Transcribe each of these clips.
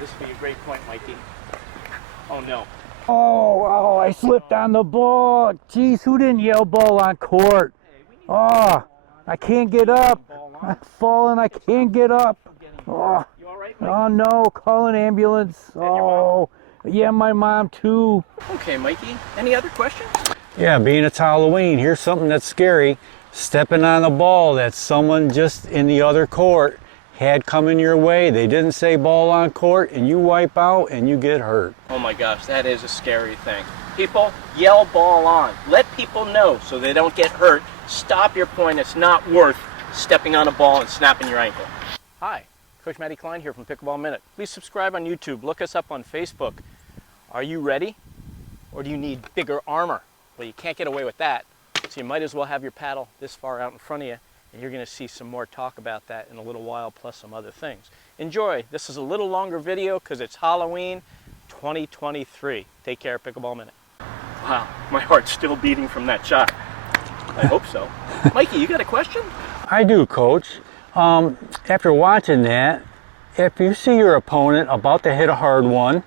This would be a great point, Mikey. Oh no. Oh, I slipped on the ball. Jeez, who didn't yell ball on court? Oh, I can't get up. I'm falling, I can't get up. Oh, oh no, call an ambulance. Oh, yeah, my mom too. Okay, Mikey, any other questions? Yeah, being it's Halloween, here's something that's scary. Stepping on a ball that someone just in the other court had coming your way. They didn't say ball on court, and you wipe out and you get hurt. Oh my gosh, that is a scary thing. People, yell ball on. Let people know so they don't get hurt. Stop your point. It's not worth stepping on a ball and snapping your ankle. Hi, Coach Matty Klein here from Pickleball Minute. Please subscribe on YouTube. Look us up on Facebook. Are you ready? Or do you need bigger armor? Well, you can't get away with that. So you might as well have your paddle this far out in front of you, and you're going to see some more talk about that in a little while, plus some other things. Enjoy. This is a little longer video because it's Halloween 2023. Take care, Pickleball Minute. Wow, my heart's still beating from that shot. I hope so. Mikey, you got a question? I do, Coach. After watching that, if you see your opponent about to hit a hard one,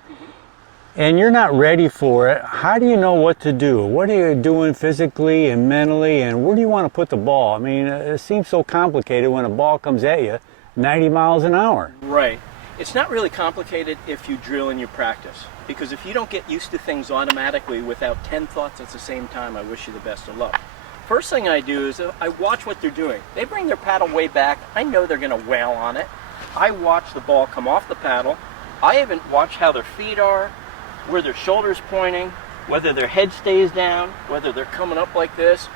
and you're not ready for it, how do you know what to do? What are you doing physically and mentally, and where do you want to put the ball? I mean, it seems so complicated when a ball comes at you 90 miles an hour. Right. It's not really complicated if you drill and you practice, because if you don't get used to things automatically without 10 thoughts at the same time, I wish you the best of luck. First thing I do is I watch what they're doing. They bring their paddle way back. I know they're going to wail on it. I watch the ball come off the paddle. I even watch how their feet are, where their shoulders pointing, whether their head stays down, whether they're coming up like this.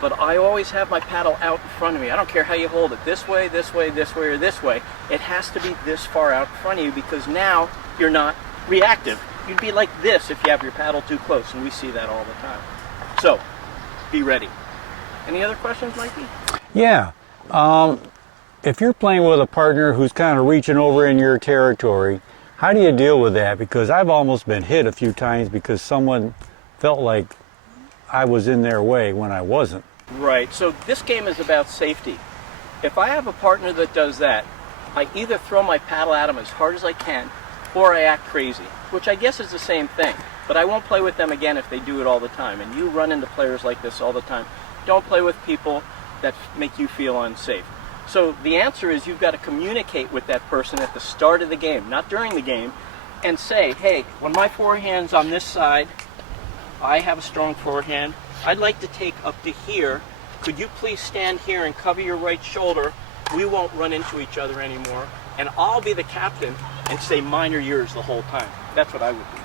But I always have my paddle out in front of me. I don't care how you hold it, this way, this way, this way, or this way. It has to be this far out in front of you because now you're not reactive. You'd be like this if you have your paddle too close, and we see that all the time. So, be ready. Any other questions, Mikey? Yeah. If you're playing with a partner who's kind of reaching over in your territory, how do you deal with that? Because I've almost been hit a few times because someone felt like I was in their way when I wasn't. Right, so this game is about safety. If I have a partner that does that, I either throw my paddle at them as hard as I can, or I act crazy, which I guess is the same thing. But I won't play with them again if they do it all the time. And you run into players like this all the time. Don't play with people that make you feel unsafe. So the answer is you've got to communicate with that person at the start of the game, not during the game, and say, hey, when my forehand's on this side, I have a strong forehand. I'd like to take up to here. Could you please stand here and cover your right shoulder? We won't run into each other anymore. And I'll be the captain and say mine or yours the whole time. That's what I would do.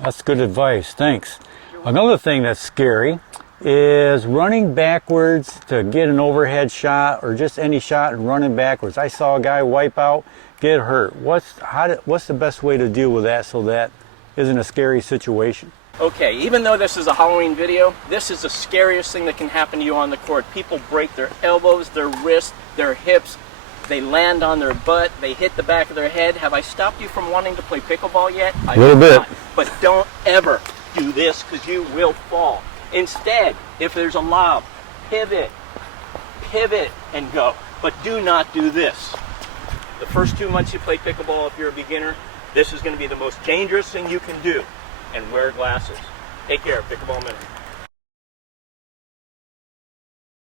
That's good advice. Thanks. Another thing that's scary is running backwards to get an overhead shot or just any shot and running backwards. I saw a guy wipe out, get hurt. What's the best way to deal with that so that isn't a scary situation? Okay, even though this is a Halloween video, this is the scariest thing that can happen to you on the court. People break their elbows, their wrists, their hips. They land on their butt. They hit the back of their head. Have I stopped you from wanting to play pickleball yet? A little bit. But don't ever do this because you will fall. Instead, if there's a lob, pivot, and go. But do not do this. The first 2 months you play pickleball, if you're a beginner, this is going to be the most dangerous thing you can do. And wear glasses. Take care. Pickleball Minute.